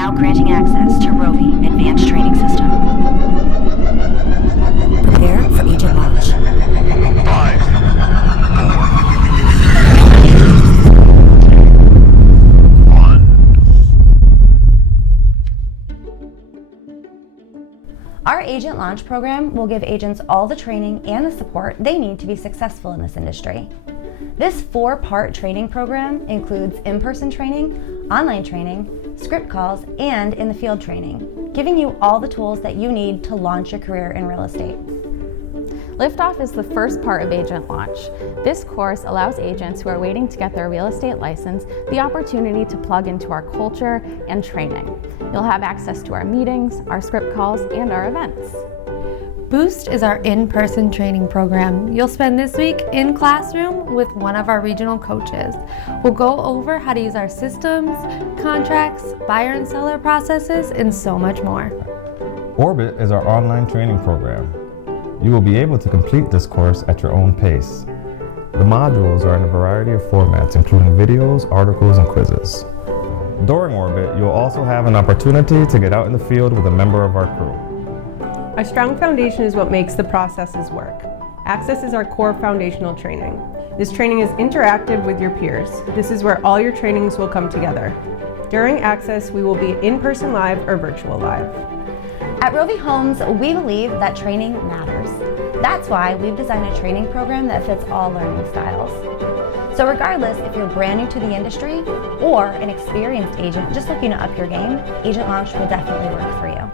Now granting access to Rovi Advanced Training System. Prepare for agent launch. 5, 4, Our agent launch program will give agents all the training and the support they need to be successful in this industry. This 4-part training program includes in-person training, online training, script calls, and in the field training, giving you all the tools that you need to launch your career in real estate. Liftoff is the first part of Agent Launch. This course allows agents who are waiting to get their real estate license the opportunity to plug into our culture and training. You'll have access to our meetings, our script calls, and our events. Boost is our in-person training program. You'll spend this week in classroom with one of our regional coaches. We'll go over how to use our systems, contracts, buyer and seller processes, and so much more. Orbit is our online training program. You will be able to complete this course at your own pace. The modules are in a variety of formats, including videos, articles, and quizzes. During Orbit, you'll also have an opportunity to get out in the field with a member of our crew. A strong foundation is what makes the processes work. Access is our core foundational training. This training is interactive with your peers. This is where all your trainings will come together. During Access, we will be in-person live or virtual live. At Rovi Homes, we believe that training matters. That's why we've designed a training program that fits all learning styles. So regardless if you're brand new to the industry or an experienced agent just looking to up your game, Agent Launch will definitely work for you.